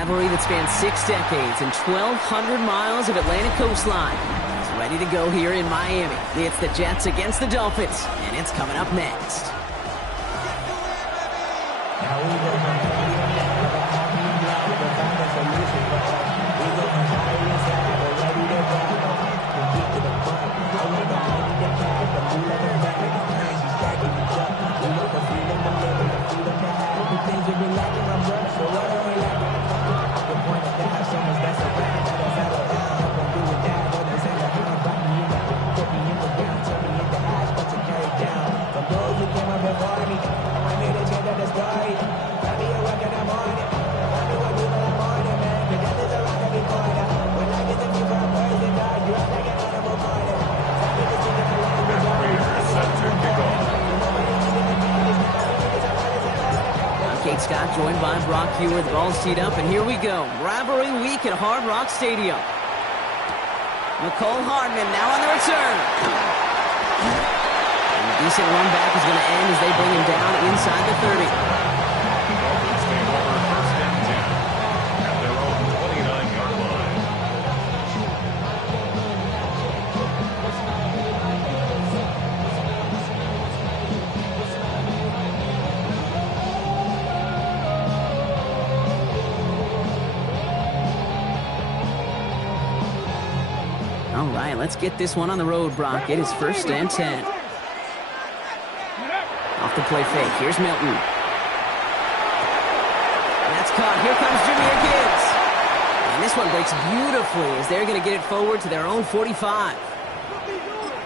rivalry that spans 6 decades and 1,200 miles of Atlantic coastline is ready to go here in Miami. It's the Jets against the Dolphins, and it's coming up next. Scott joined by Brock Hewer. The ball's teed up, and here we go. Rivalry week at Hard Rock Stadium. Mecole Hardman now on the return. And a decent run back is going to end as they bring him down inside the 30. Dolphins take over first and 10 at their own 29-yard line. All right, let's get this one on the road, Brock. It is first and 10. Off the play fake. Here's Milton. That's caught. Here comes Jameer Gibbs. And this one breaks beautifully as they're going to get it forward to their own 45.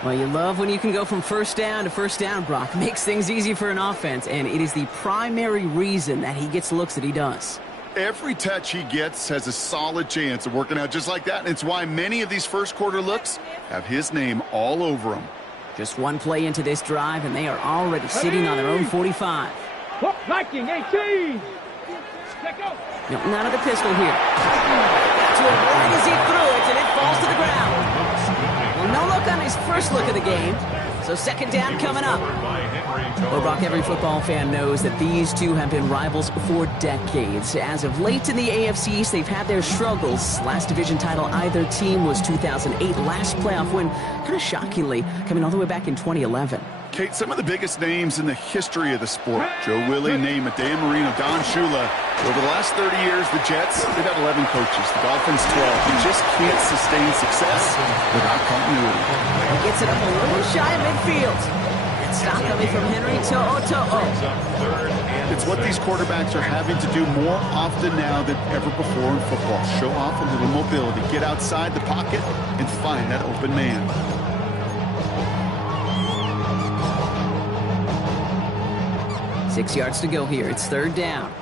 Well, you love when you can go from first down to first down, Brock. Makes things easy for an offense, and it is the primary reason that he gets looks that he does. Every touch he gets has a solid chance of working out just like that. And it's why many of these first quarter looks have his name all over them. Just one play into this drive, and they are already sitting on their own 45. Viking 18. Milton out of the pistol here. Got to it right as he threw it, and it falls to the ground. Well, no look on his first look of the game. So second down coming up. Well, Brock, every football fan knows that these two have been rivals for decades. As of late in the AFC East, they've had their struggles. Last division title either team was 2008. Last playoff win, kind of shockingly, coming all the way back in 2011. Kate, some of the biggest names in the history of the sport. Joe Willie, Namath, Dan Marino, Don Shula. Over the last 30 years, the Jets, they've had 11 coaches. The Dolphins, 12. You just can't sustain success without continuity. He gets it up a little shy of midfield. And stop coming from Henry To'o. It's what these quarterbacks are having to do more often now than ever before in football. Show off a little mobility. Get outside the pocket and find that open man. 6 yards to go here. It's third down.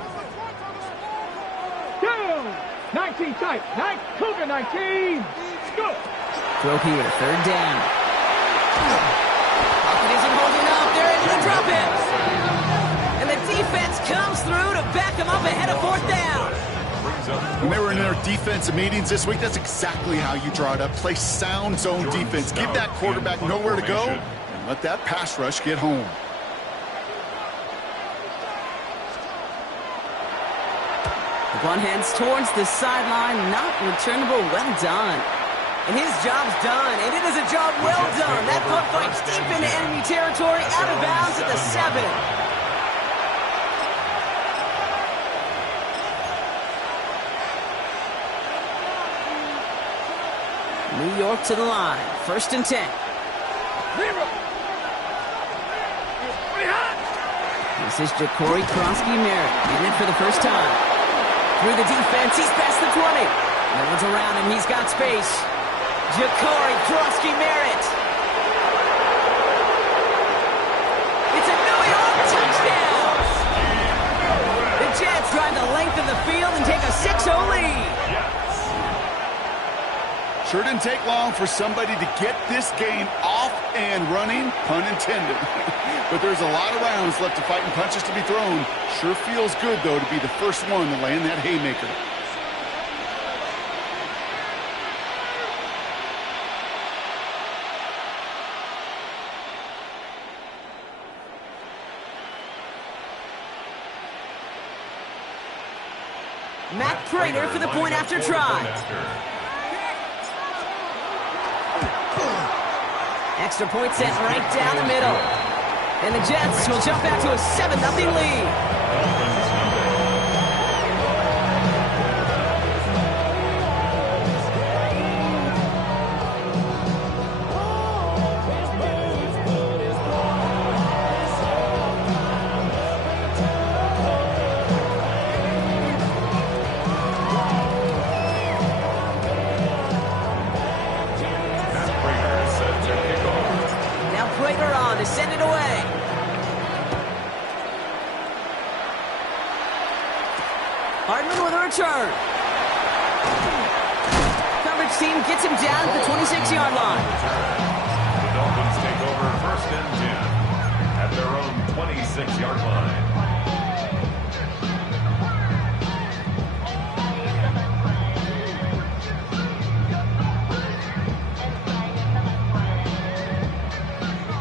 Down. 19 tight. Cougar 19. Go. Throw here. Third down. Pocket isn't holding up. They're able to drop it. And the defense comes through to back them up ahead of fourth down. When they were in their defensive meetings this week, that's exactly how you draw it up. Play sound zone defense. Give that quarterback nowhere to go and let that pass rush get home. One heads towards the sideline, not returnable. Well done. And his job's done, and it is a job well done. That punt fights deep into enemy territory, out of bounds at the 7. New York to the line. First and 10. This is Ja'Cory Krosky-Merritt in it for the first time. Through the defense, he's past the 20. No one's around him, he's got space. Ja'Cory Krosky-Merritt. It's a New York touchdown! The Jets drive the length of the field and take a 6-0 lead. Sure didn't take long for somebody to get this game off and running, pun intended. But there's a lot of rounds left to fight and punches to be thrown. Sure feels good, though, to be the first one to land that haymaker. Matt Prater for the point after try. Extra point sent right down the middle. And the Jets will jump back to a 7-0 lead. To send it away. Hardman with a return. Coverage team gets him down at the 26-yard line. The Dolphins take over 1st and 10 at their own 26-yard line.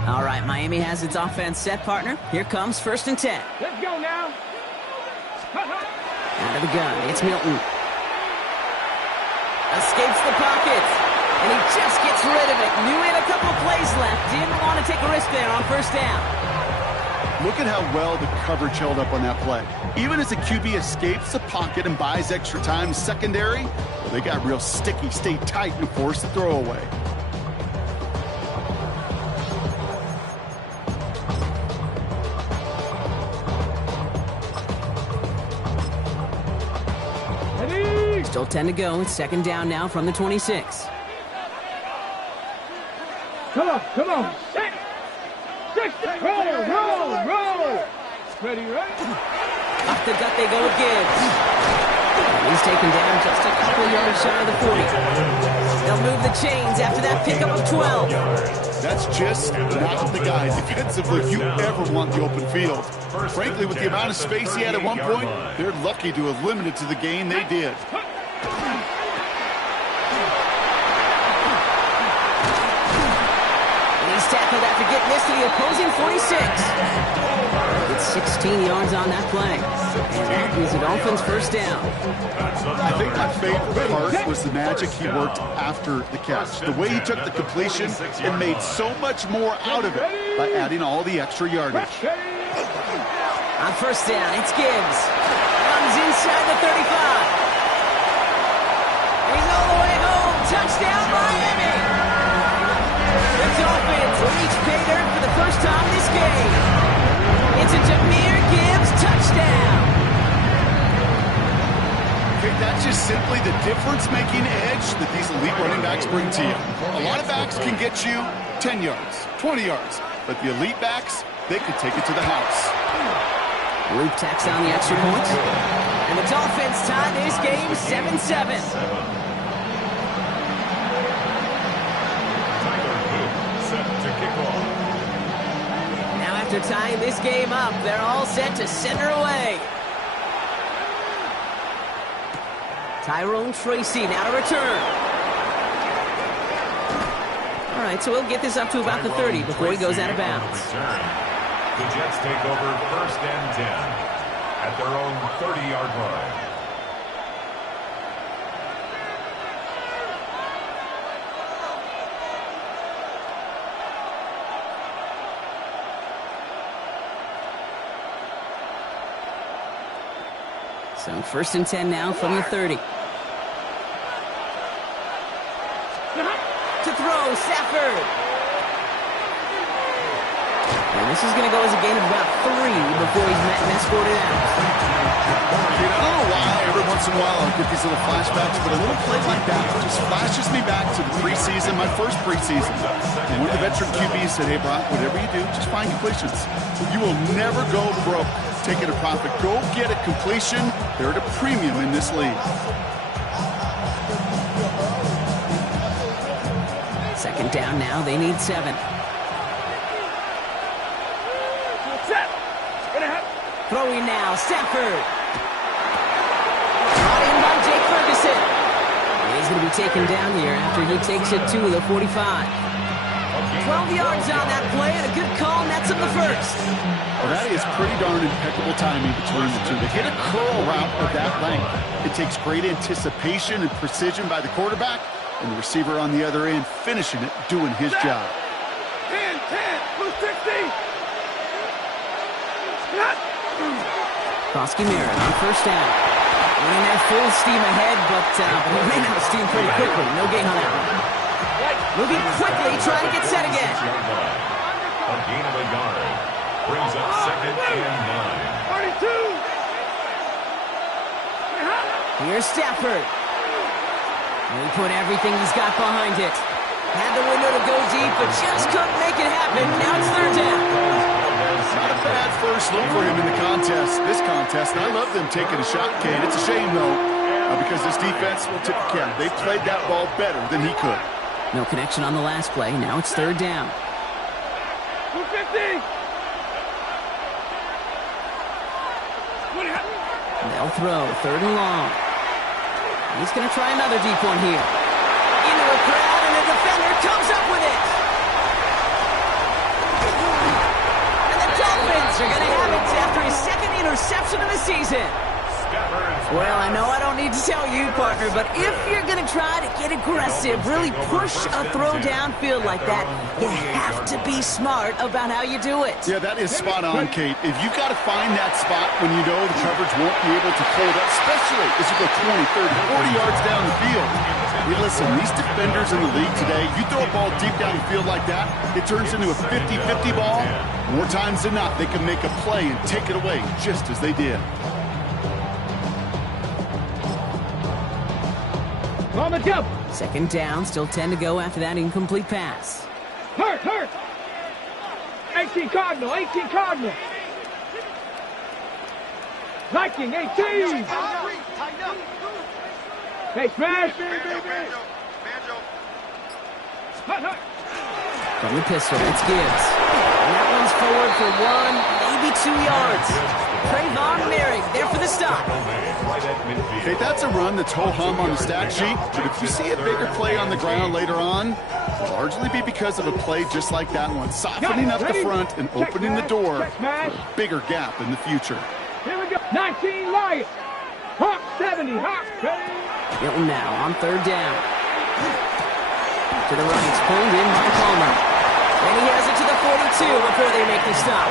All right, Miami has its offense set, partner. Here comes 1st and 10. Let's go now. Out of the gun, it's Milton. Escapes the pocket, and he just gets rid of it. Knew he had a couple plays left. Didn't want to take a risk there on 1st down. Look at how well the coverage held up on that play. Even as the QB escapes the pocket and buys extra time secondary, well, they got real sticky, stayed tight, and forced the throw away. Still 10 to go. It's 2nd down now from the 26. Come on. Set. Roll. Ready, right? Off the gut they go with Gibbs. And he's taken down just a couple yards shy of the 40. They'll move the chains after that pickup of 12. That's just not the guy defensively you ever want the open field. Frankly, with the amount of space he had at one point, they're lucky to have limited to the gain they did. Tackled after getting this to the opposing 46. It's 16 yards on that play. And that is the Dolphins' 1st down. I think my favorite part was the magic he worked after the catch. The way he took the completion and made so much more out of it by adding all the extra yardage. On 1st down, it's Gibbs. Runs inside the 35. He's all the way home. Touchdown, Miami. The Dolphins reach pay dirt for the first time this game. It's a Jahmyr Gibbs touchdown. Okay, that's just simply the difference-making edge that these elite running backs bring to you. A lot of backs can get you 10 yards, 20 yards, but the elite backs, they could take it to the house. Luke tacks on the extra point. And the Dolphins tie this game 7-7. Now after tying this game up, they're all set to center away. Tyrone Tracy now to return. All right, so we'll get this up to about the 30 before he goes out of bounds. The Jets take over 1st and 10 at their own 30-yard line. So 1st and 10 now from the 30. To throw, Stafford. And this is going to go as a gain of about 3 before he's met and escorted out. I don't know why every once in a while I'll get these little flashbacks, but a little play like that just flashes me back to the preseason, my first preseason. And one of the veteran QBs said, hey, Brock, whatever you do, just find completions. You will never go broke taking a profit. Go get a completion. They're at a premium in this league. 2nd down now. They need 7. Throwing now, Stafford. Brought in by Jake Ferguson. He's going to be taken down here after he takes it to the 45. 12 yards on that play and a good call nets him the first. Well, that is pretty darn impeccable timing between the two. To hit a curl route of that length, it takes great anticipation and precision by the quarterback, and the receiver on the other end finishing it, doing his job. 10, 260. Krosky Merritt on first down. Running there full steam ahead, but he ran out of steam pretty quickly. No gain on that one. Moving quickly, trying to get set again. A gain of a yard. Brings up 2nd and 42. 9. Here's Stafford. And he put everything he's got behind it. Had the window to go deep, but just couldn't make it happen. Now it's 3rd down. Not a bad first look for him in the this contest. And I love them taking a shot, Kate. It's a shame, though, because this defense will tip the cap. They played that ball better than he could. No connection on the last play. Now it's 3rd down. 250. They'll throw 3rd and long. He's going to try another deep one here. Into a crowd, and the defender comes up with it. And the Dolphins are going to have it after his 2nd interception of the season. Well, I know I don't need to tell you, partner, but if you're going to try to get aggressive, really push a throw downfield like that, you have to be smart about how you do it. Yeah, that is spot on, Kate. If you've got to find that spot when you know the coverage won't be able to hold up, especially as you go 20, 30, 40 yards down the field. Hey, listen, these defenders in the league today, you throw a ball deep down the field like that, it turns into a 50-50 ball. More times than not, they can make a play and take it away just as they did. On the jump. 2nd down, still 10 to go after that incomplete pass. Hurt. 18 Cardinal. Viking, 18. Hey, smash. Hut. From the pistol, it's Gibbs. And that one's forward for 1, maybe 2 yards. Trayvon Merrick there for the stop. Okay, that's a run that's ho-hum on the stat sheet, but if you see a bigger play on the ground later on, it'll largely be because of a play just like that one, softening up the front and opening the door for a bigger gap in the future. Here we go. 19 Lions. Hawk 70. Hawk. Hilton now on 3rd down. To the right, it's pulled in by Palmer. And he has it to the 42 before they make the stop.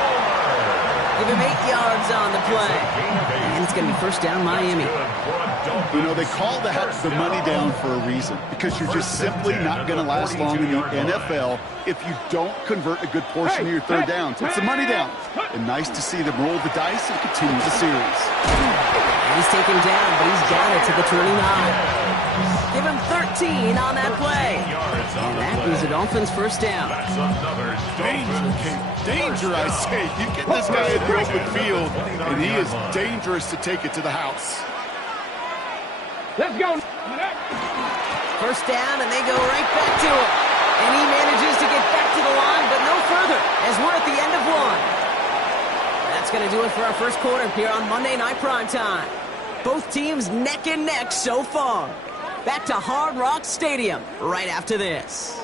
Give him 8 yards on the play. And it's going to be 1st down Miami. You know, they call that the money down for a reason, because you're just simply not going to last long in the NFL if you don't convert a good portion of your 3rd downs. It's the money down. And nice to see them roll the dice and continue the series. He's taken down, but he's got it to the 29. Give him 13 on that play. And that is the Dolphins' 1st down. Danger, I say. You get this guy in the open field, and he is dangerous to take it to the house. Let's go. 1st down, and they go right back to him. And he manages to get back to the line, but no further, as we're at the end of 1. That's going to do it for our 1st quarter here on Monday Night Primetime. Both teams neck and neck so far. Back to Hard Rock Stadium right after this.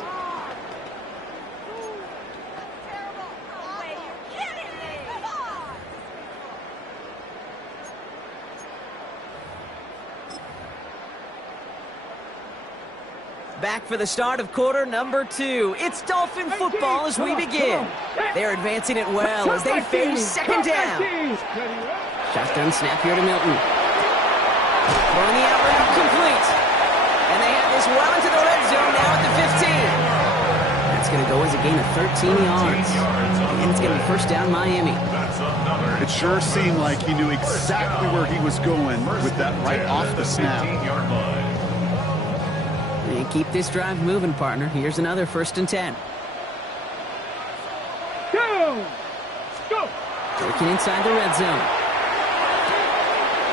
Back for the start of quarter number 2. It's Dolphin football as we begin. They're advancing it well as they face 2nd down. Shotgun snap here to Milton. Throwing the out route complete. And they have this well into the red zone now at the 15. That's going to go as a gain of 13 yards. And it's going to be 1st down Miami. It sure seemed like he knew exactly where he was going with that right off the snap. And keep this drive moving, partner. Here's another 1st and 10. Go! Working inside the red zone.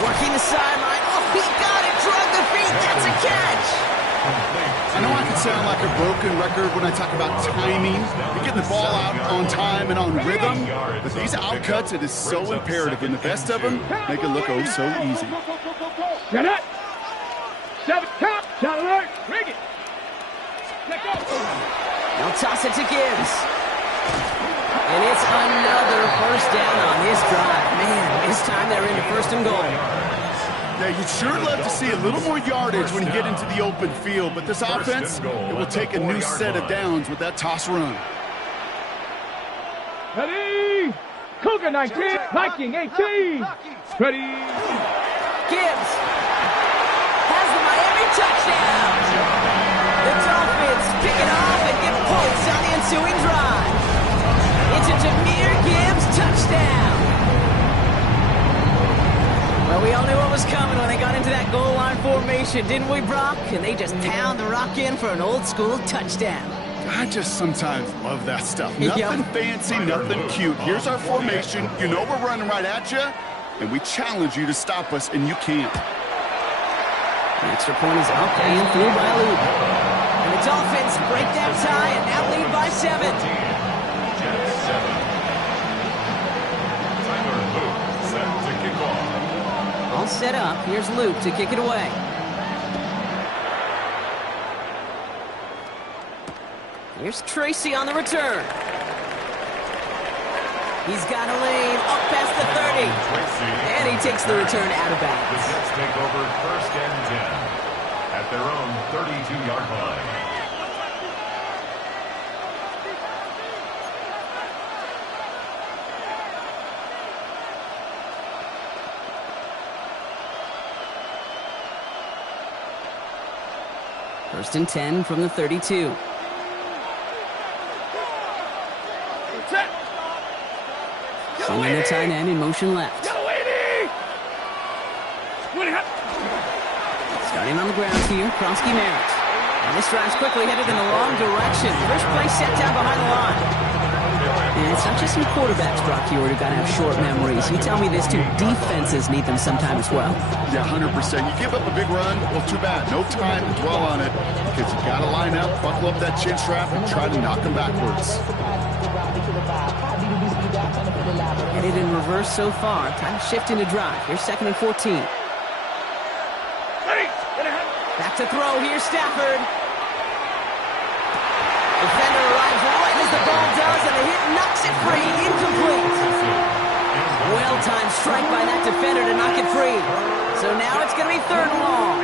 Working the sideline. Oh, he got it. Drug the feet. That's a catch. I know I can sound like a broken record when I talk about timing and getting the ball out on time and on rhythm, but these outcuts, it is so imperative, and the best of them make it look oh so easy. Get it! 7 top! Shot alert! Rig it! Let go! They'll toss it to Gibbs. And it's another first down on this drive. Man, this time they're into first and goal. Yeah, you'd sure love to see a little more yardage when you get into the open field, but this offense, it will take a new set of downs with that toss run. Ready? Cougar 19, Viking 18. Ready? Gibbs has the Miami touchdown. The Dolphins pick it off and get points on the ensuing drive. It's a Jahmyr Gibbs touchdown. Well, we all knew what was coming when they got into that goal line formation, didn't we, Brock? And they just pound the rock in for an old-school touchdown. I just sometimes love that stuff. Nothing fancy, nothing cute. Here's our formation. You know we're running right at you, and we challenge you to stop us, and you can't. The extra point is okay and through by Luke. And the Dolphins break that tie and now lead by 7. Jets 7. Tyler Luke set to kick off. All set up. Here's Luke to kick it away. Here's Tracy on the return. He's got a lane up past the 30. And he takes the return out of bounds. The Jets take over first and 10 at their own 32-yard line. First and 10 from the 32. Sending the tight end in motion left. Starting on the ground here, Kronsky Merritt. And this drive's quickly headed in the wrong direction. First play set down behind the line. And it's not just some quarterbacks, Brock, here who got to have short memories. You tell me this too, defenses need them sometime as well. Yeah, 100%. You give up a big run, well, too bad. No time to dwell on it because you got to line up, buckle up that chin strap, and try to knock them backwards. Headed in reverse so far. Time to shift into drive. Here's 2nd and 14. Back to throw. Here's Stafford. Defender arrives right as the ball does, and the hit knocks it free. Incomplete. Well-timed strike by that defender to knock it free. So now it's going to be 3rd and long.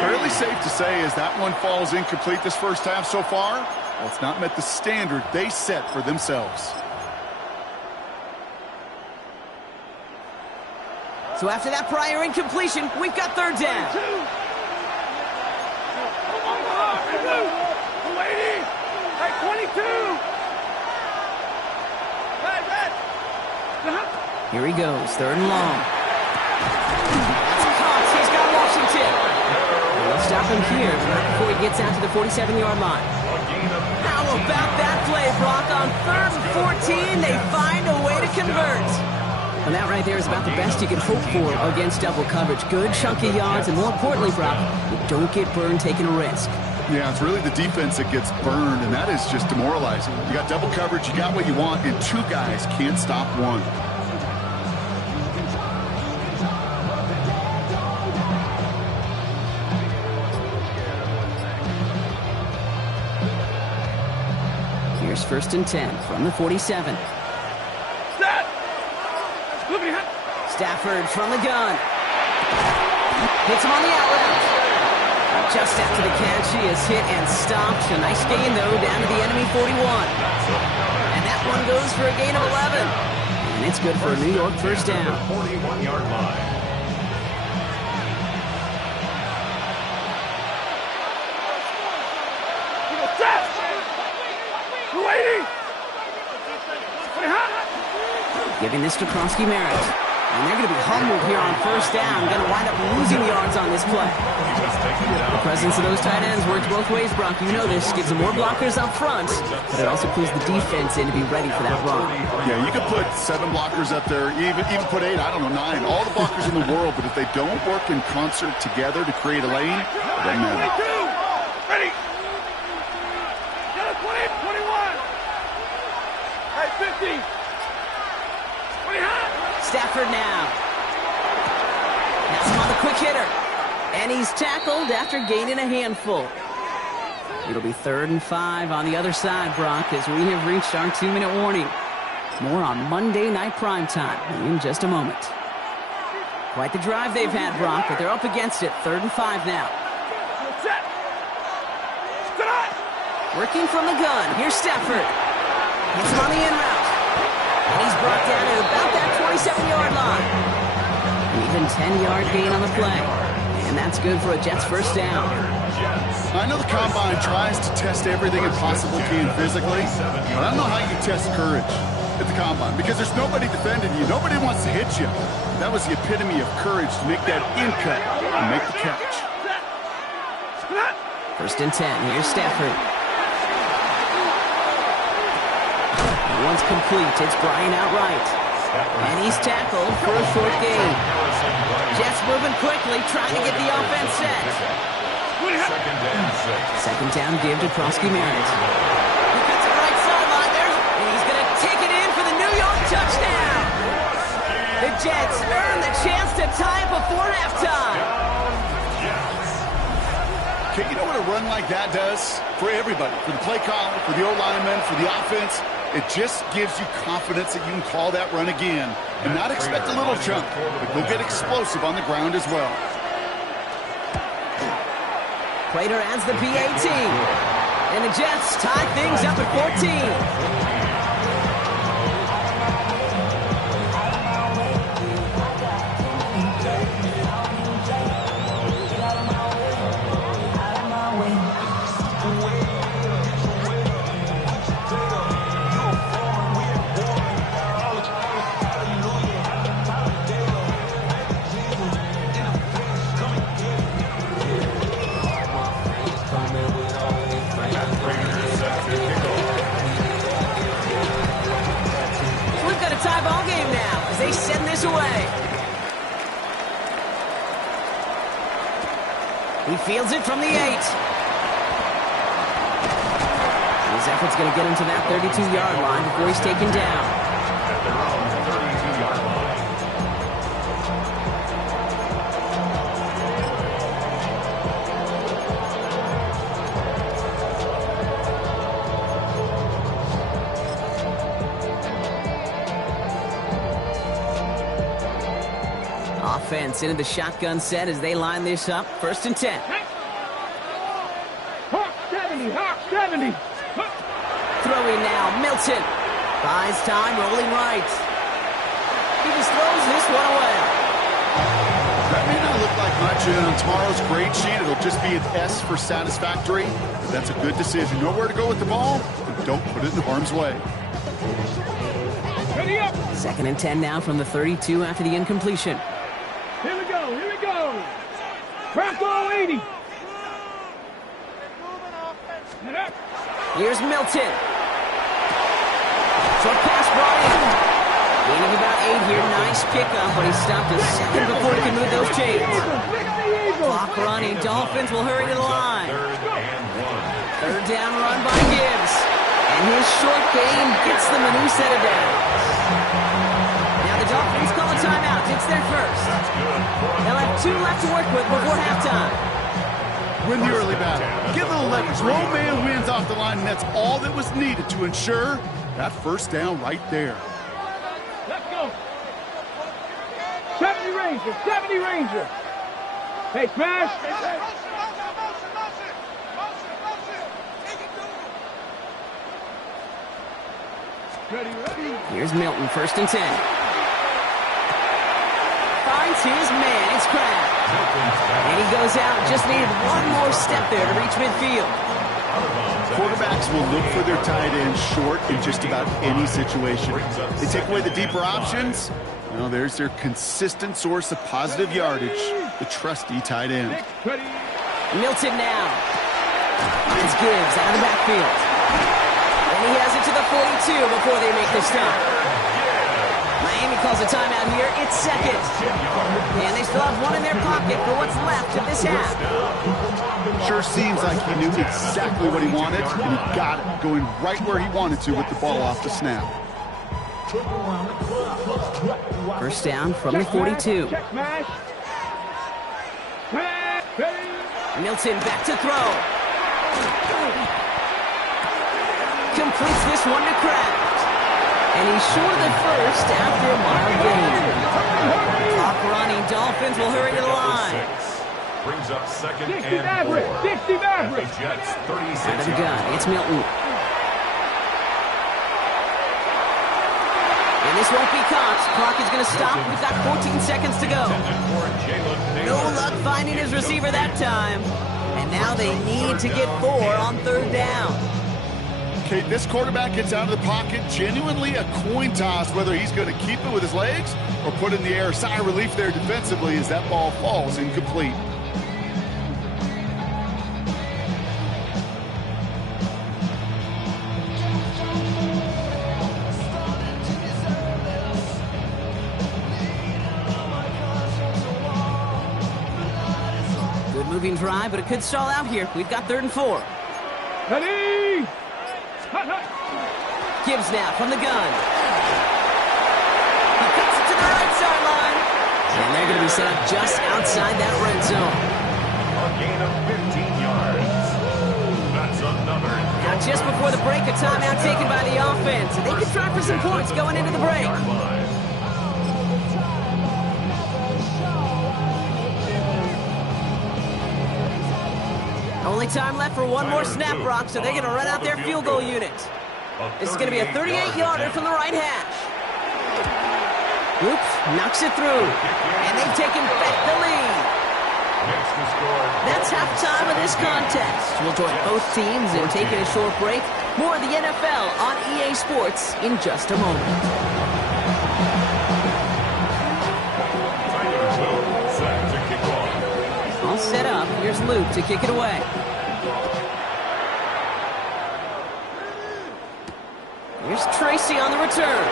Fairly safe to say as that one falls incomplete this first half so far, well, it's not met the standard they set for themselves. So after that prior incompletion, we've got 3rd down. Here he goes, 3rd and long. That's caught. He's got Washington. And they'll stop him here right before he gets out to the 47-yard line. How about that play, Brock? On 3rd and 14, they find a way to convert. And that right there is about the best you can hope for against double coverage. Good chunky yards, and more importantly, Brock, you don't get burned taking a risk. Yeah, it's really the defense that gets burned, and that is just demoralizing. You got double coverage, you got what you want, and 2 guys can't stop one. Here's 1st and 10 from the 47. Stafford from the gun. Hits him on the out route. Just after the catch, he is hit and stopped. A nice gain, though, down to the enemy 41. And that one goes for a gain of 11. And it's good for a New York first down. 41-yard line. Giving this to Kronsky Merritt. And they're going to be humbled here on first down. Going to wind up losing yards on this play. The presence of those tight ends works both ways, Brock. You know this. Gives them more blockers up front, but it also pulls the defense in to be ready for that run. Yeah, you could put 7 blockers up there, even put 8, I don't know, 9. All the blockers in the world, but if they don't work in concert together to create a lane, it doesn't matter. Ready? 20, 21. Hey, 50. Stafford now. That's him on the quick hitter. And he's tackled after gaining a handful. It'll be 3rd and 5 on the other side, Brock, as we have reached our 2-minute warning. More on Monday Night Primetime in just a moment. Quite the drive they've had, Brock, but they're up against it. 3rd and 5 now. Working from the gun. Here's Stafford. Hits him on the in route. And he's brought down at about that 27-yard line. An even 10-yard gain on the play. And that's good for a Jets first down. I know the Combine tries to test everything it possibly can physically, but I don't know how you test courage at the Combine, because there's nobody defending you. Nobody wants to hit you. That was the epitome of courage to make that in cut and make the catch. 1st and 10. Here's Stafford. Once complete, it's Brian outright. And he's tackled for a short gain. Jets moving quickly, trying to get the offense set. 2nd down, give to Prosky Merritt. He cuts it right sideline there, and he's going to take it in for the New York touchdown. The Jets earn the chance to tie before halftime. Okay, you know what a run like that does for everybody? For the play caller, for the O-lineman, for the offense? It just gives you confidence that you can call that run again and not expect a little chunk, but go get explosive on the ground as well. Prater adds the PAT. And the Jets tie things up at 14. Send this away. He fields it from the 8. His effort's going to get him to that 32-yard line before he's taken down. At their own 32-yard line. Offense into the shotgun set as they line this up. 1st and 10. Hawk 70. Throwing now, Milton. Buys time, rolling right. He just throws this one away. That may not look like much, and on tomorrow's grade sheet, it'll just be an S for satisfactory. But that's a good decision. Know where to go with the ball, and don't put it in harm's way. Ready up. 2nd and 10 now from the 32 after the incompletion. Here we go. Bronco 80. Here's Milton. Short pass brought in. Gain of about 8 here. Nice pickup, but he stopped a second before he could move those chains. Clock running. Dolphins will hurry to the line. 3rd down run by Gibbs. And his short gain gets them a new set of downs. Now the Dolphins call a timeout. It's their first. They'll have 2 left to work with before halftime. Win the early battle. Get a little leverage. Low man wins off the line, and that's all that was needed to ensure that first down right there. Let's go. 70 Ranger. Hey, smash. Ready. Here's Milton, 1st and 10. Finds his man, it's Crab. And he goes out, just needed one more step there to reach midfield. Quarterbacks will look for their tight end short in just about any situation. They take away the deeper options. Well, there's their consistent source of positive yardage, the trusty tight end. Milton now. Finds Gibbs out of the backfield. And he has it to the 42 before they make the stop. Miami calls a timeout here. It's 2nd. And they still have one in their pocket for what's left of this half. Sure seems like he knew exactly what he wanted, and he got it, going right where he wanted to with the ball off the snap. 1st down from the 42. Milton back to throw. completes this one to Kraft. And he's short of the first after a mile gain. Clock running. Dolphins will hurry to the line. Brings up second 60 and Maverick, 4. 60 Maverick. The Jets 36 Out of the gun. It's Milton. And this won't be caught. Clock is going to stop. We've got 14 seconds to go. No luck finding his receiver that time. And now they need to get 4 on third down. Okay, this quarterback gets out of the pocket. Genuinely a coin toss whether he's going to keep it with his legs or put it in the air. Sigh of relief there defensively as that ball falls incomplete. Good moving drive, but it could stall out here. We've got 3rd and 4. Ready? Gibbs now from the gun. He cuts it to the right sideline. And they're going to be set up just outside that red zone. A gain of 15 yards. That's another. Now just before the break, a timeout taken by the offense. And they could try for some points going into the break. Only time left for one more snap, Brock, so they're going to run out their field goal unit. This is going to be a 38-yarder from the right hash. Oops, knocks it through. And they've taken back the lead. That's halftime of this contest. We'll join both teams in taking a short break. More of the NFL on EA Sports in just a moment. All set up. Here's Luke to kick it away. Here's Tracy on the return.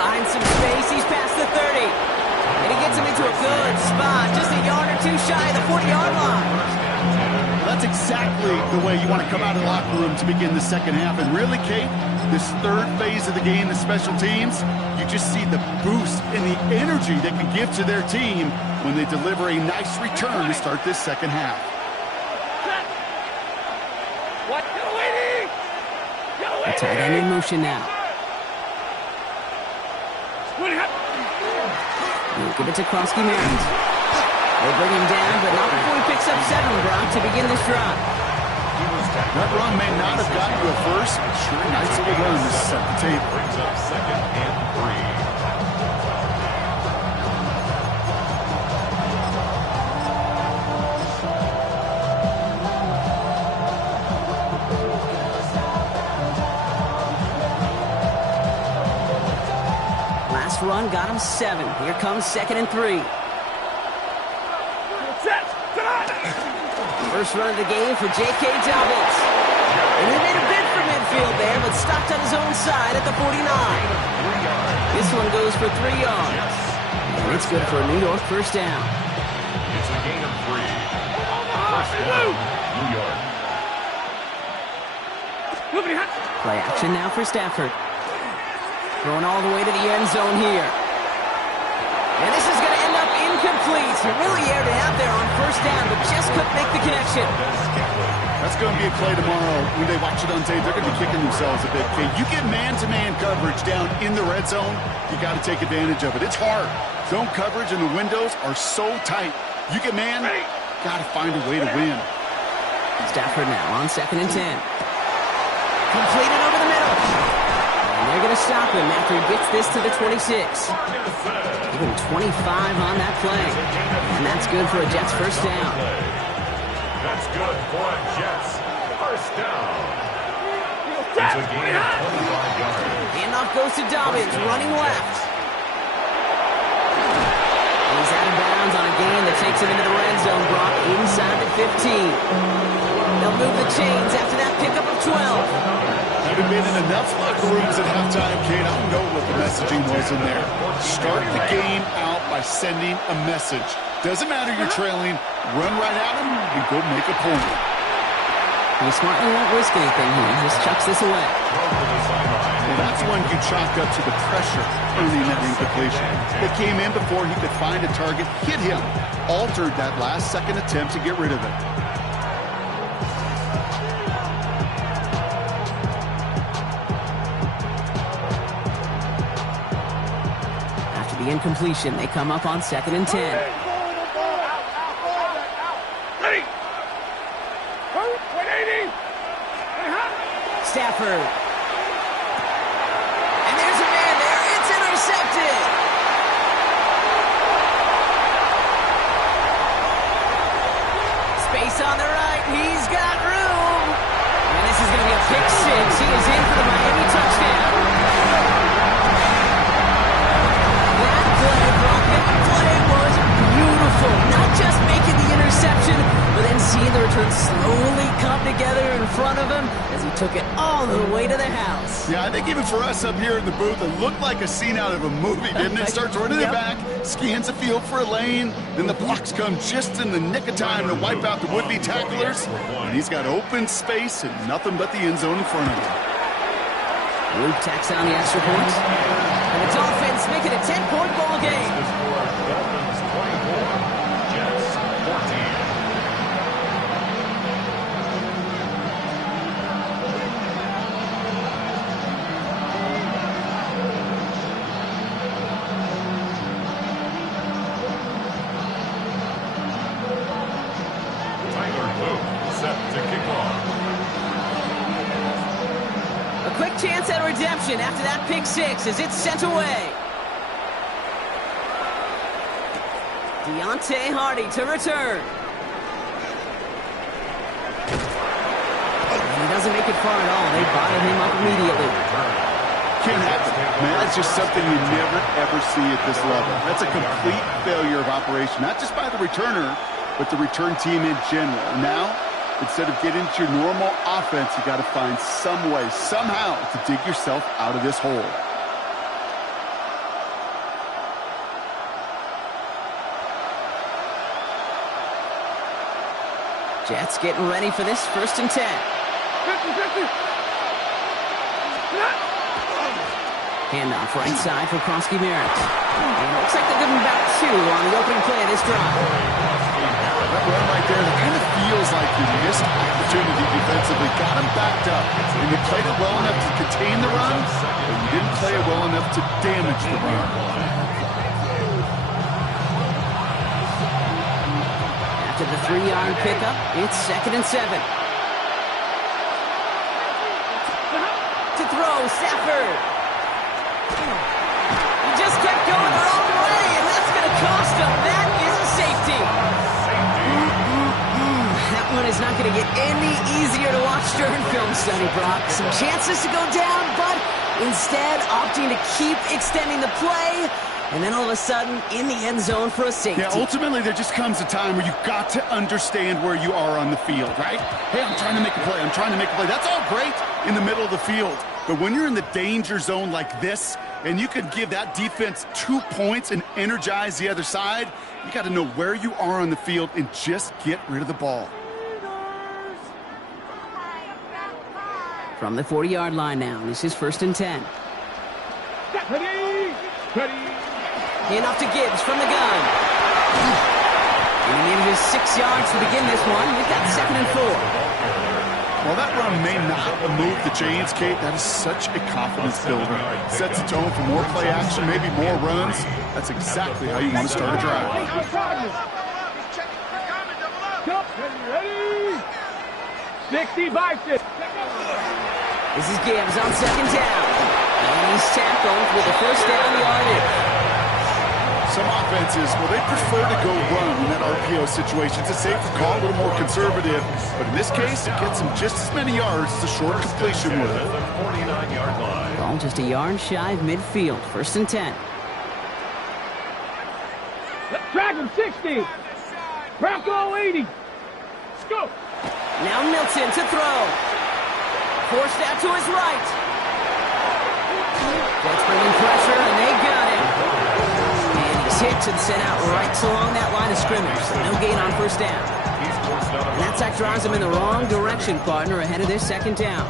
Finds some space. He's past the 30. And he gets him into a good spot. Just a yard or two shy of the 40-yard line. That's exactly the way you want to come out of the locker room to begin the second half. And really, Kate, this third phase of the game, the special teams, you just see the boost and the energy they can give to their team when they deliver a nice return to start this second half. The tight end in motion now. He'll give it to Krosky-Marins. They bring him down, but not before he picks up 7, Brock, to begin this drive. That run may not have gotten you a first, but sure nice little run to set the table. Brings up second and 3. Run got him 7. Here comes 2nd and 3. First run of the game for J.K. Dobbins. And he made a bid for midfield there, but stopped on his own side at the 49. This one goes for 3 yards. And it's good for a New York first down. It's a gain of 3. First down, New York. Play action now for Stafford. Throwing all the way to the end zone here. And this is going to end up incomplete. He really aired it out there on first down, but just couldn't make the connection. That's going to be a play tomorrow. When they watch it on tape, they're going to be kicking themselves a bit. Okay, you get man-to-man coverage down in the red zone, you got to take advantage of it. It's hard. Zone coverage and the windows are so tight. You get man, got to find a way to win. Stafford now on 2nd and 10. Completed over the middle. And they're going to stop him after he gets this to the 26. Even 25 on that play. And that's good for a Jets first down. That's good for a Jets first down. It's a gain of 25 yards. Handoff goes to Dobbins, running left. He's out of bounds on a gain that takes him into the red zone, Brock, inside the 15. They'll move the chains after that pickup of 12. Having been in enough locker rooms at halftime, Kate, I don't know what the messaging was in there. Start the game out by sending a message. Doesn't matter you're trailing, run right at them and go make a point. He smartly won't risk anything here. He just chucks this away. Well, that's one you chalk up to the pressure earning that incompletion. It came in before he could find a target, hit him, altered that last second attempt to get rid of it. the incompletion. They come up on 2nd and 10. Stafford. And there's a man there. It's intercepted. Space on the right. He's got room. And this is going to be a pick six. He is in for the Miami touchdown. That play was beautiful. Not just making the interception, but then seeing the return slowly come together in front of him as he took it all the way to the house. Yeah, I think even for us up here in the booth, it looked like a scene out of a movie, didn't it? Starts running it back, scans the field for a lane, then the blocks come just in the nick of time to wipe out the would-be tacklers, and he's got open space and nothing but the end zone in front of him. Luke tacks on the extra points, and the Dolphins make it a 10-point ball game. Dolphins 24, Jets 14. Quick chance at redemption after that pick six as it's sent away. Deontay Hardy to return. He doesn't make it far at all. They bottle him up immediately. Can't happen. Man, that's just something you never, ever see at this level. That's a complete failure of operation, not just by the returner, but the return team in general. Now, instead of getting to your normal offense, you got to find some way, somehow, to dig yourself out of this hole. Jets getting ready for this 1st and 10. Handoff right side for Krosky Merritt. And it looks like they're giving about 2 on the opening play of this drive. That run right there, that kind of feels like you missed opportunity defensively. Got him backed up, and you played it well enough to contain the run, but you didn't play it well enough to damage the run. After the 3-yard pickup, it's 2nd and 7. To throw, Stafford. He just kept going the wrong way, and that's going to cost him. That is a safety. That one is not going to get any easier to watch during film study, Brock. Some chances to go down, but instead opting to keep extending the play, and then all of a sudden in the end zone for a safety. Yeah, ultimately there just comes a time where you've got to understand where you are on the field, right? Hey, I'm trying to make a play. I'm trying to make a play. That's all great in the middle of the field. But when you're in the danger zone like this, and you can give that defense 2 points and energize the other side, you got to know where you are on the field and just get rid of the ball. From the 40-yard line now, this is 1st and 10. Handoff to Gibbs from the gun. And he manages 6 yards to begin this one. We've got 2nd and 4. While that run may not move the chains, Kate, that is such a confidence builder. Sets the tone for more play action, maybe more runs. That's exactly how you want to start a drive. Ready? 60-6. This is Gibbs on 2nd down. And he's tackled with a 1st down yardage. Some offenses, well, they prefer to go run in that RPO situation. It's a safer call, a little more conservative. But in this case, it gets them just as many yards as a short completion would. Ball just a yard shy of midfield. 1st and 10. Track him 60. Bronco 80. Let's go. Now Milton to throw. Forced out to his right. Jets bringing pressure, and they got him. Hit and sent out right along that line of scrimmage. So no gain on 1st down. And that sack drives him in the wrong direction, partner, ahead of their 2nd down.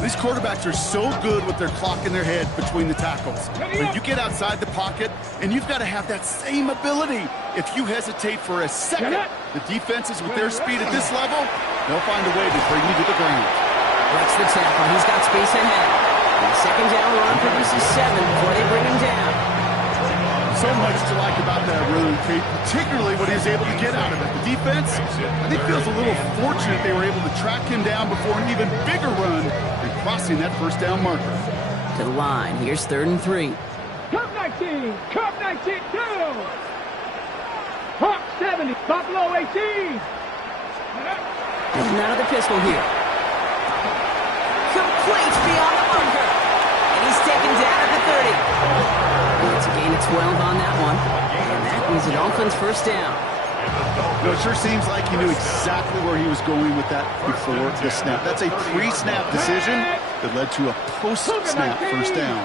These quarterbacks are so good with their clock in their head between the tackles. When you get outside the pocket, and you've got to have that same ability. If you hesitate for a second, the defenses with their speed at this level, they'll find a way to bring you to the ground. Breaks the tackle. He's got space ahead. And the 2nd down run produces 7 before they bring him down. So much to like about that run, Kate, particularly what he was able to get out of it. The defense, I think, feels a little fortunate they were able to track him down before an even bigger run and crossing that first down marker. To the line. Here's 3rd and 3. Cup 19, Cup 19, 2. Hawk 70, Buffalo 18. And out of the pistol here. Complete beyond the bunker. And he's taken down at the 30. It's a gain of 12 on that one. And that is a Dolphins first down. It sure seems like he knew exactly where he was going with that before the snap. That's a pre-snap decision that led to a post-snap first down.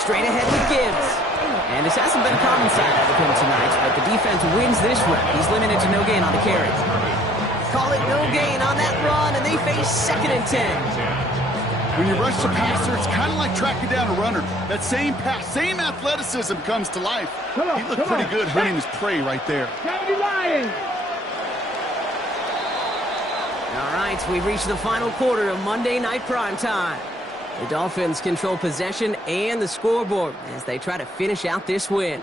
Straight ahead with Gibbs. And this hasn't been a common side out of him tonight, but the defense wins this rep. He's limited to no gain on the carry. Call it no gain on that run, and they face 2nd and 10. When you rush the passer, it's kind of like tracking down a runner. That same pass, same athleticism comes to life. He looked pretty good hunting his prey right there. All right, we've reached the final quarter of Monday Night Primetime. The Dolphins control possession and the scoreboard as they try to finish out this win.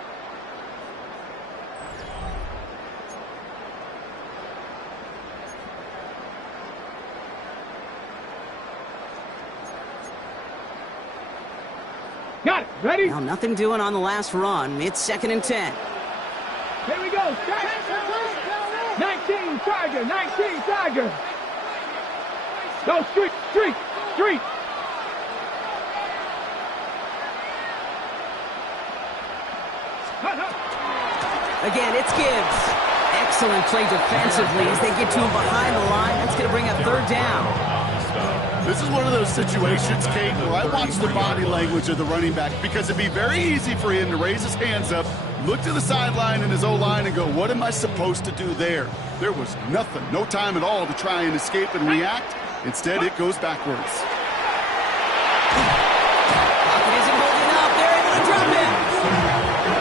Got it. Ready? Now, nothing doing on the last run. It's 2nd and 10. Here we go. 19, Tiger. 19, Tiger. Go, street, street, street. Again, it's Gibbs. Excellent play defensively as they get to him behind the line. That's going to bring up 3rd down. This is one of those situations, Kate, where I watch the body language of the running back because it'd be very easy for him to raise his hands up, look to the sideline in his O-line and go, what am I supposed to do there? There was nothing, no time at all to try and escape and react. Instead, it goes backwards. Pocket isn't holding up. They're able to drop him.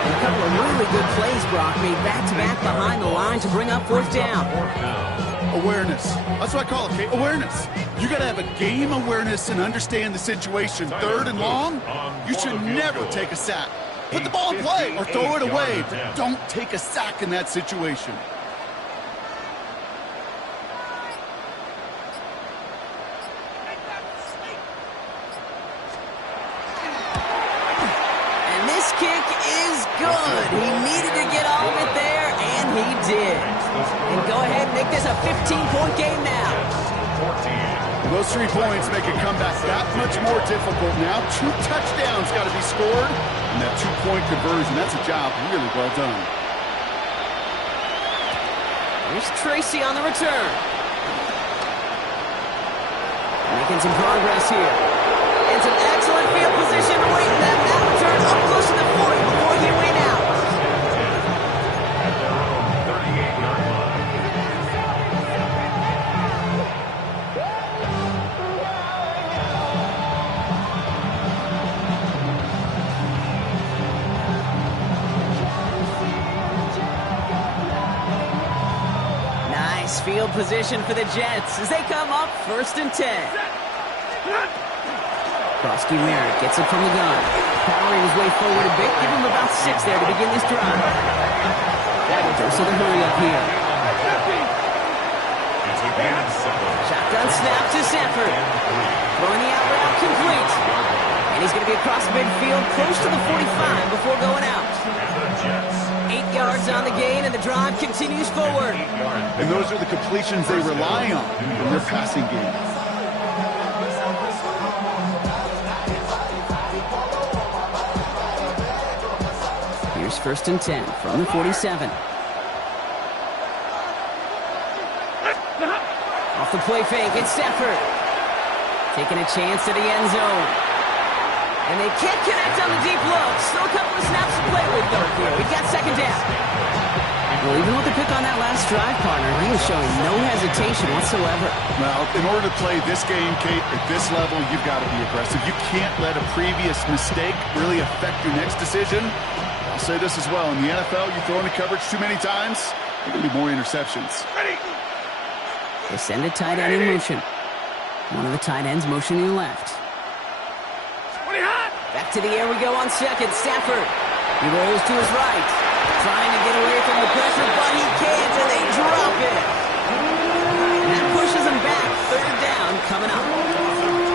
And a couple of really good plays, Brock, made back-to-back behind the line to bring up 4th down. Awareness. That's what I call it, Kate. Awareness. You got to have a game awareness and understand the situation. 3rd and long, you should never take a sack. Put the ball in play or throw it away, but don't take a sack in that situation. And this kick is good. He needed to get all of it there, and he did. And go ahead and make this a 15-point game now. Those 3 points make a comeback that much more difficult now. 2 touchdowns got to be scored, and that 2-point conversion, that's a job really well done. Here's Tracy on the return. Making some progress here. And some excellent field position awaiting them. That return up close to the 40 before he went out. Field position for the Jets as they come up 1st and 10. Krosky Merritt gets it from the gun. Powering his way forward a bit. Give him about 6 there to begin this drive. Dose of the hurry up here. Shotgun snap to Sanford. Throwing the out route complete. And he's going to be across midfield close to the 45 before going out. 8 yards on the gain, and the drive continues forward. And those are the completions they rely on in their passing game. Here's 1st and 10 from the 47. Off the play fake, it's Stafford. Taking a chance to the end zone. And they can't connect on the deep look. Still a couple of snaps to play with, though, here. We've got 2nd down. Well, even with the pick on that last drive, partner, he is showing no hesitation whatsoever. Well, in order to play this game, Kate, at this level, you've got to be aggressive. You can't let a previous mistake really affect your next decision. I'll say this as well. In the NFL, you throw into coverage too many times, there can be more interceptions. They send a tight end in motion. One of the tight ends motioning left. Back to the air we go on second. Stafford. He rolls to his right. Trying to get away from the pressure, but he can't, and they drop it. And that pushes him back. Third down coming up.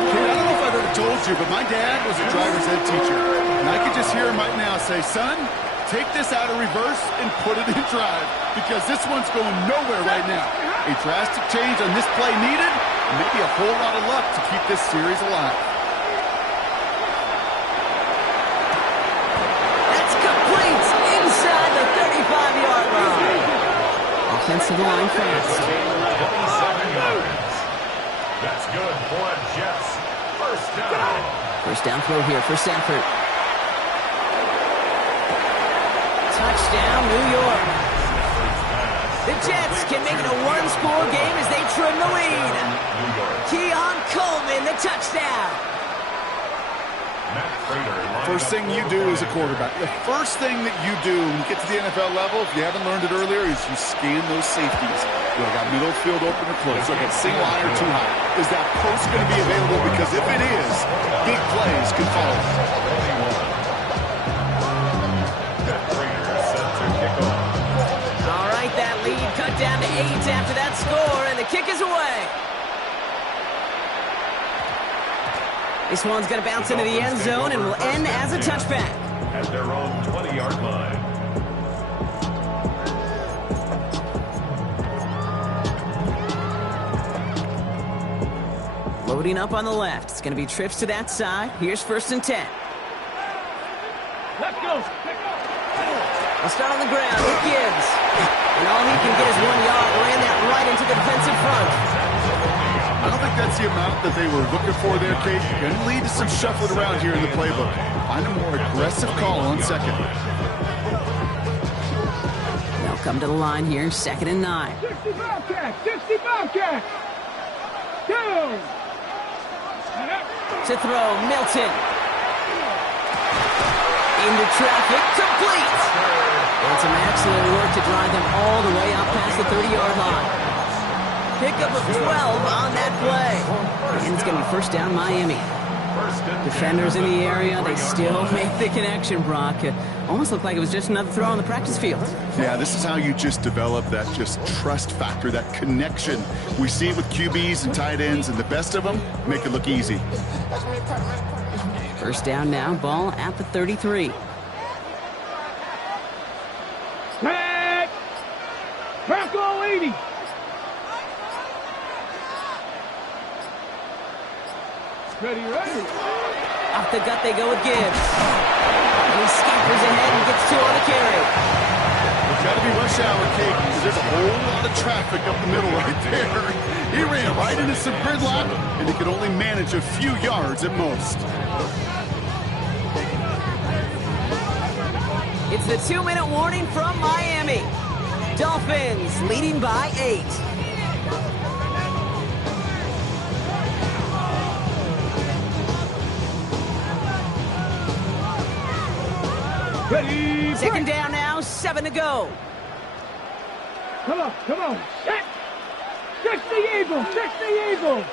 Kid, I don't know if I've ever told you, but my dad was a driver's ed teacher. And I could just hear him right now say, son, take this out of reverse and put it in drive, because this one's going nowhere right now. A drastic change on this play needed, and maybe a whole lot of luck to keep this series alive. That's complete inside the 35-yard line. Offensive line fast. 27 yards. That's good for Jets. First down. First down throw here for Stafford. Touchdown, New York. The Jets can make it a one-score game as they trim the lead. Keon Coleman, the touchdown. First thing you do as a quarterback, the first thing that you do when you get to the NFL level, if you haven't learned it earlier, is you scan those safeties. Do I got middle field open or close? Do I got single eye or too high? Is that post going to be available? Because if it is, big plays can follow. All right, that lead cut down to 8 after that score, and the kick is away. This one's going to bounce into the end zone and will end as a touchback. At their own 20-yard line. Loading up on the left. It's going to be trips to that side. Here's 1st and 10. Let's go. I'll start on the ground with Gibbs. And all he can get is 1 yard. Ran that right into the defensive front. I don't think that's the amount that they were looking for there, Kate. Going to lead to some shuffling around here in the playbook. Find a more aggressive call on second. They'll come to the line here, 2nd and 9. 60 Bobcats. 60 Bobcats. Down. To throw, Milton. Into traffic, complete. And some excellent work to drive them all the way up past the 30-yard line. Pickup of 12 on that play. And it's going to be first down, Miami. Defenders in the area, they still make the connection, Brock. It almost looked like it was just another throw on the practice field. Yeah, this is how you just develop that just trust factor, that connection. We see it with QBs and tight ends, and the best of them make it look easy. First down now, ball at the 33. Tag. Tackle 80. Ready. Off the gut they go with Gibbs. He scampers ahead and gets 2 on the carry. It's got to be rush hour, Kate, because there's a whole lot of traffic up the middle right there. He ran right into some gridlock, and he could only manage a few yards at most. It's the 2-minute warning from Miami. Dolphins leading by 8. Ready. 2nd down now, 7 to go. Come on. Set. 60 Eagle. 60 Eagle.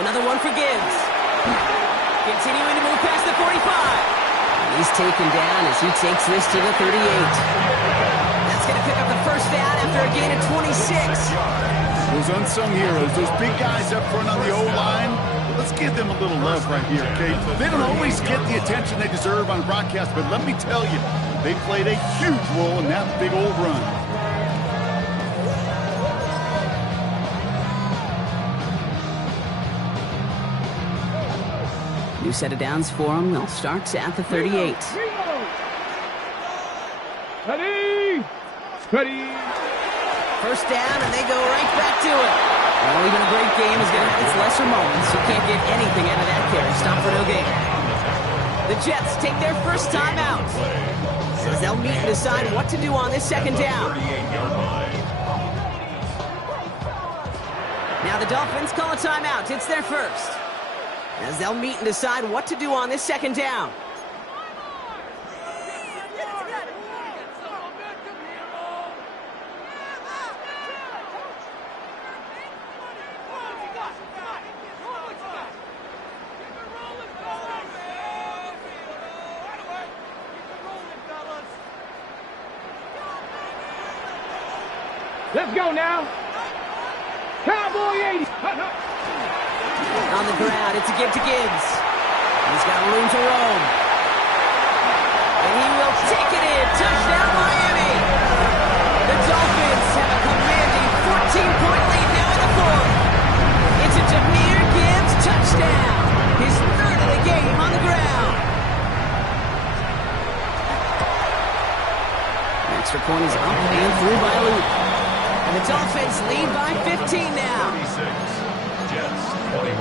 Another one for Gibbs. Continuing to move past the 45. He's taken down as he takes this to the 38. That's going to pick up the first down after a gain of 26. Those unsung heroes, those big guys up front on the O-line, let's give them a little love right here, okay? They don't always get the attention they deserve on broadcast, but let me tell you, they played a huge role in that big old run. New set of downs for them. They'll start at the 38. Ready. First down, and they go right back to it. Well, even a great game is going to have its lesser moments. You can't get anything out of that carry. Stop for no gain. The Jets take their first time out. As they'll meet and decide what to do on this 2nd down. Now the Dolphins call a timeout. It's their first. As they'll meet and decide what to do on this 2nd down. Let's go now. Cowboy 80. On the ground, it's a give to Gibbs. He's got room to roam. And he will take it in. Touchdown, Miami. The Dolphins have a commanding 14-point lead now in the fourth. It's a Jahmyr Gibbs touchdown. His third of the game on the ground. The extra point is up and through by Luke. And the Dolphins lead by 15 now. 36, Jets 21.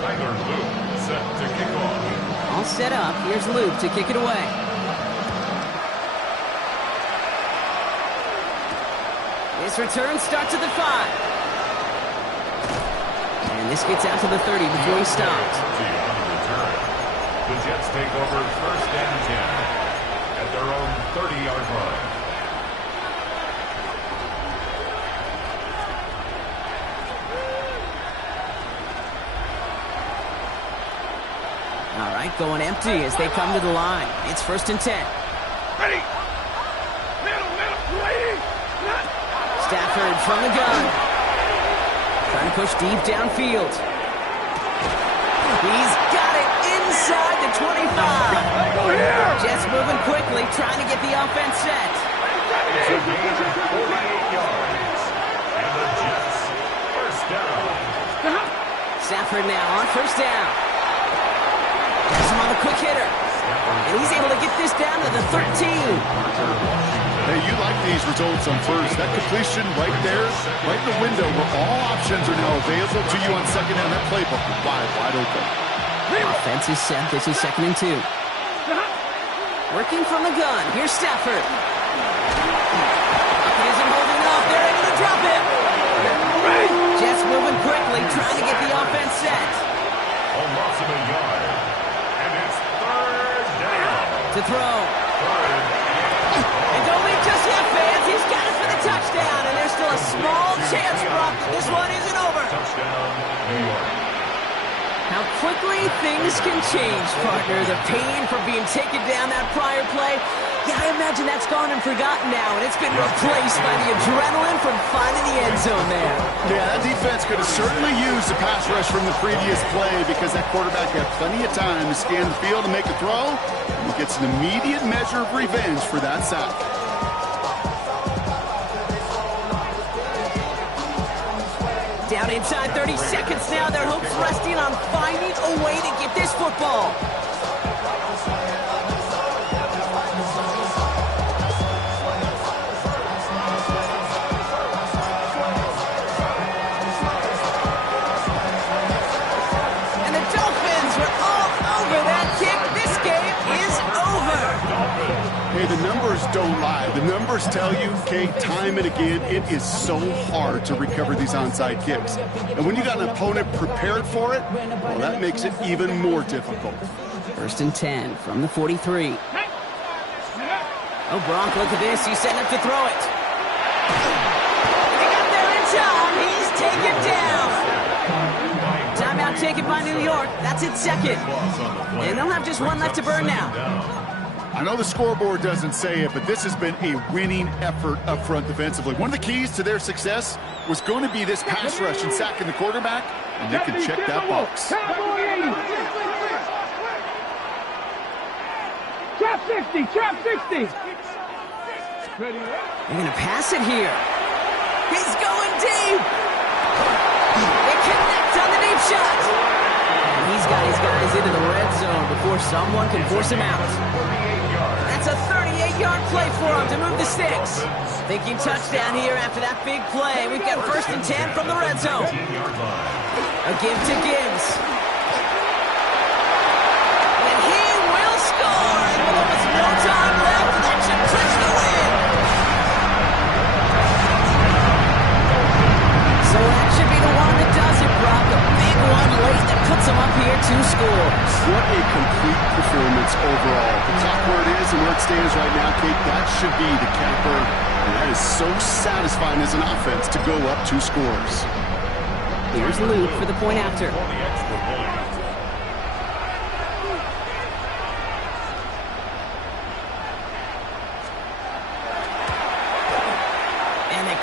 Tyler Luke set to kick off. All set up. Here's Luke to kick it away. This return starts at the 5. And this gets out to the 30 before he stops. The Jets take over first and 10 at their own 30-yard line. All right, going empty as they come to the line. It's first and 10. Ready. Middle, waiting. Stafford from the gun. Trying to push deep downfield. He's got it inside the 25. Go here. Jets moving quickly, trying to get the offense set. It's a gain of 48 yards. And the Jets first down. Stafford now on first down. Has him on the quick hitter. And he's able to get this down to the 13. Hey, you like these results on first. That completion right there, right in the window where all options are now available to you on second down. That playbook is wide open. Offense is set. This is second and 2. Working from the gun. Here's Stafford. He isn't holding up. They're able to drop it. Jets moving quickly, trying to get the offense set. A loss of a yard. And it's third down. To throw. Third. And don't leave just yet, fans. He's got it for the touchdown. And there's still a small chance, Brock, that this one isn't over. Touchdown, New York. How quickly things can change, partner. The pain from being taken down that prior play. Yeah, I imagine that's gone and forgotten now, and it's been replaced by the adrenaline from finding the end zone there. Yeah, that defense could have certainly used the pass rush from the previous play because that quarterback had plenty of time to scan the field and make a throw. And he gets an immediate measure of revenge for that sack. Down inside 30 seconds now. Their hopes resting on finding a way to get this football. And the Dolphins were all over that kick. This game is over. Hey, the numbers don't lie. The numbers tell you, Kate, time and again, it is so hard to recover these onside kicks. And when you got an opponent prepared for it, well, that makes it even more difficult. First and 10 from the 43. Oh, Gronk, look at this. He's setting up to throw it. He got there in time. He's taken down. Timeout taken by New York. That's its second. And they'll have just one left to burn now. I know the scoreboard doesn't say it, but this has been a winning effort up front defensively. One of the keys to their success was going to be this pass rush and sacking the quarterback, and they can check that box. Cowboy 80. Trap 60. They're going to pass it here. He's going deep. They connect on the deep shot. And he's got his guys into the red zone before someone can force him out. That's a 38-yard play for him to move the sticks. Thinking touchdown here after that big play. We've got first and 10 from the red zone. A give to Gibbs. And he will score. And with almost no time left, that should clinch the win. So that should be the one that does it, Brock. A big one late that puts him up here to score. What a complete performance overall. The top where it is and where it stands right now, Kate, that should be the capper. And that is so satisfying as an offense to go up 2 scores. Here's Luke for the point after.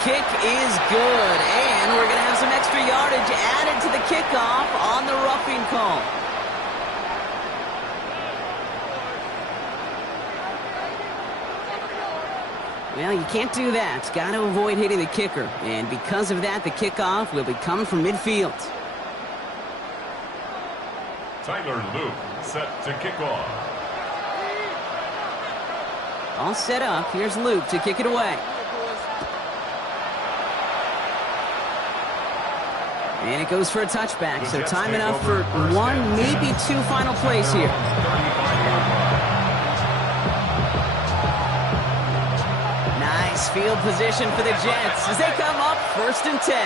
kick is good, and we're going to have some extra yardage added to the kickoff on the roughing call. Well, you can't do that. Got to avoid hitting the kicker, and because of that, the kickoff will be coming from midfield. Tyler Luke set to kick off. All set up. Here's Luke to kick it away. And it goes for a touchback, so time enough for one, maybe two final plays here. Nice field position for the Jets as they come up 1st and 10.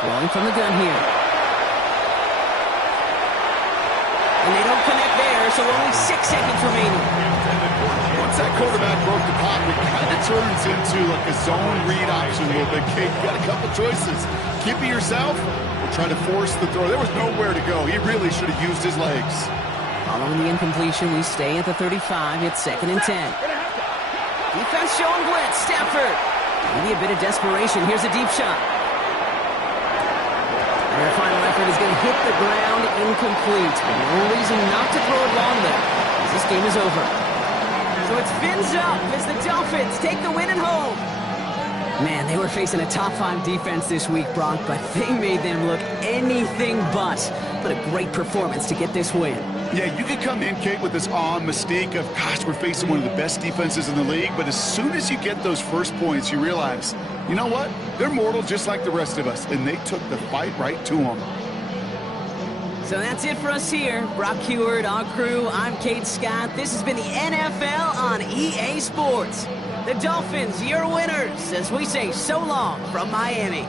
Throwing from the gun here. And they don't connect there, so only 6 seconds remaining. Once that quarterback broke the pocket, it kind of turns into like a zone read option a little bit. Kate, you got a couple choices. Keep it yourself or try to force the throw. There was nowhere to go. He really should have used his legs. Following the incompletion, we stay at the 35. It's 2nd and 10. Defense showing blitz. Stafford. Maybe a bit of desperation. Here's a deep shot. And their final effort is going to hit the ground incomplete. No reason not to throw it long there, as this game is over. So it's fins up as the Dolphins take the win at home. Man, they were facing a top 5 defense this week, Brock, but they made them look anything but. But a great performance to get this win. Yeah, you could come in, Kate, with this awe and mystique of, gosh, we're facing one of the best defenses in the league, but as soon as you get those first points, you realize, you know what? They're mortal just like the rest of us, and they took the fight right to them. So that's it for us here. Brock Heward, our crew, I'm Kate Scott. This has been the NFL on EA Sports. The Dolphins, your winners, as we say so long from Miami.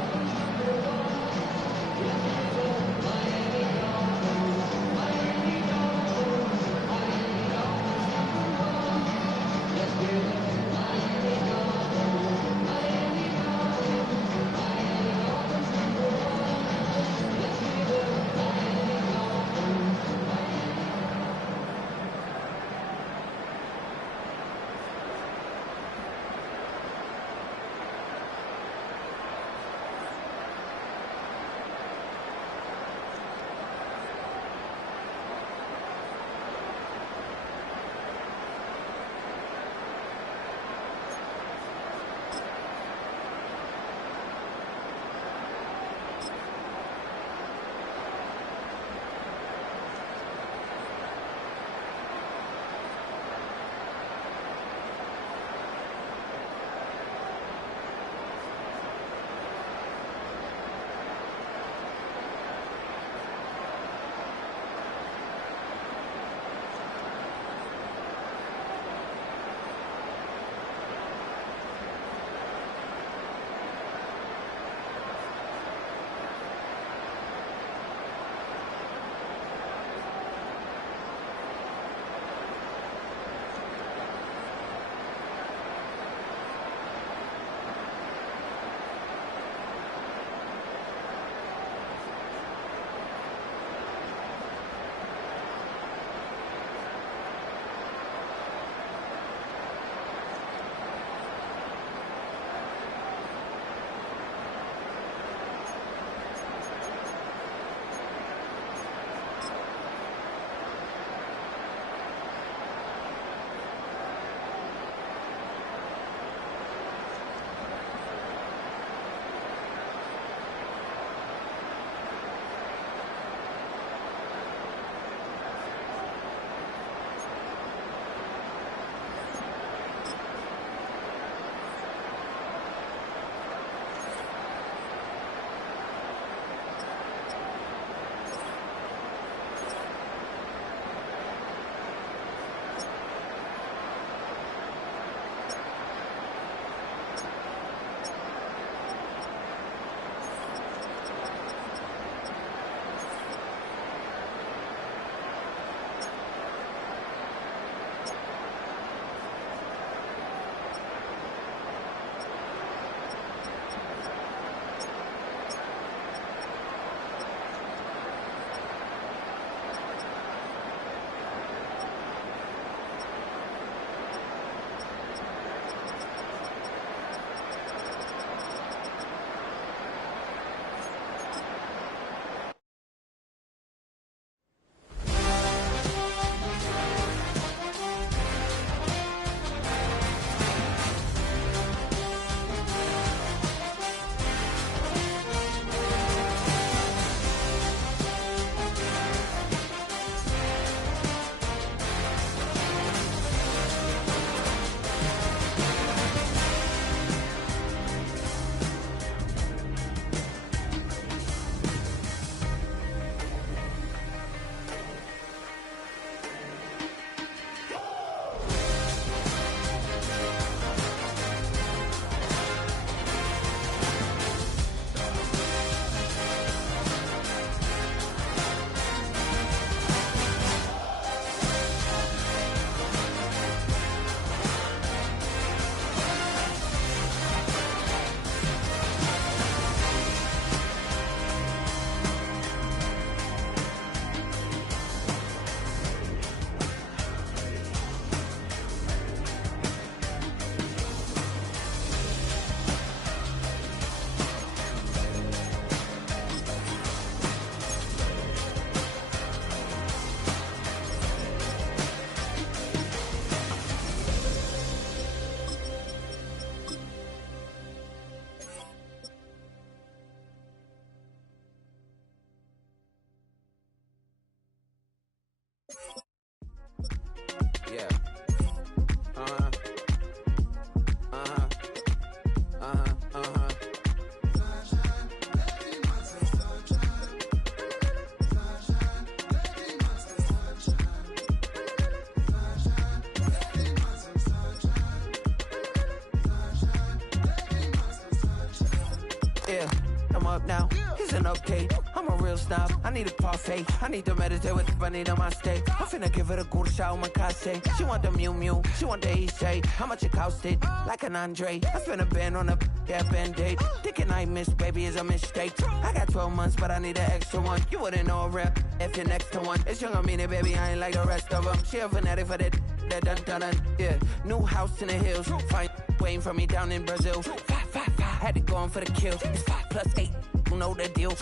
up now. Here's an update. I'm a real snob. I need a parfait. I need to meditate with the bunny on my stay. I'm finna give it a good shot, my case. She want the Mew Mew. She want the EJ. How much it costed? Like an Andre. I spent a band on a that band-aid. Thinking I miss, baby, is a mistake. I got 12 months, but I need an extra one. You wouldn't know a rep if you're next to one. It's young, I mean it, baby, I ain't like the rest of them. She a fanatic for that dun. Yeah, new house in the hills. Fine, waiting for me down in Brazil. 5, had to go on for the kill. It's 5 + 8, you know the deal.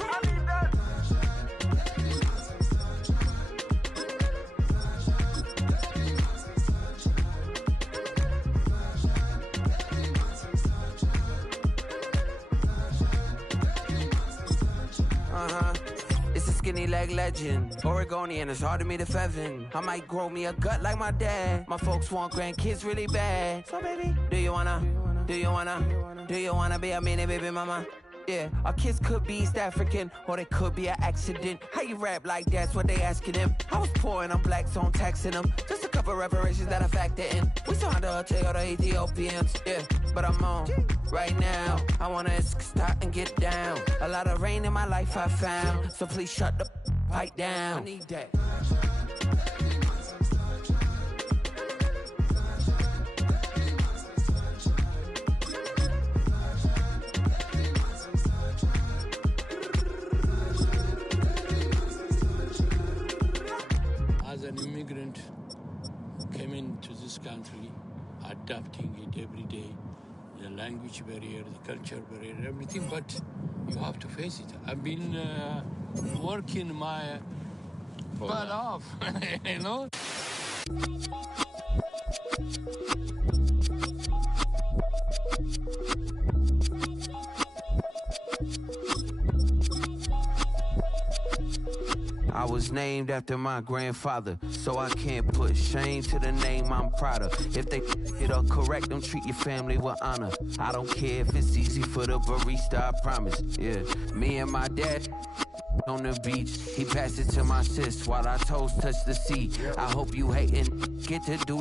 It's a skinny leg legend. Oregonian, it's hard to meet a Fevin. I might grow me a gut like my dad. My folks want grandkids really bad. So baby, do you wanna be a mini baby mama? Yeah, our kids could be East African, or they could be an accident. How you rap like that's what they asking him. I was poor and I'm black, so I'm taxing them. Just a couple reparations that I factor in. We saw the Che or the Ethiopians, yeah. But I'm on right now. I wanna start and get down. A lot of rain in my life I found, so please shut the fight down. I need that. As an immigrant, came into this country, adapting it every day, the language barrier, the culture barrier, everything, but you have to face it. I've been working my butt off, you know? I was named after my grandfather, so I can't put shame to the name I'm proud of. If they it up correct, don't treat your family with honor. I don't care if it's easy for the barista, I promise. Yeah, me and my dad on the beach, he passed it to my sis while I toes touch the sea. I hope you hatin' get to do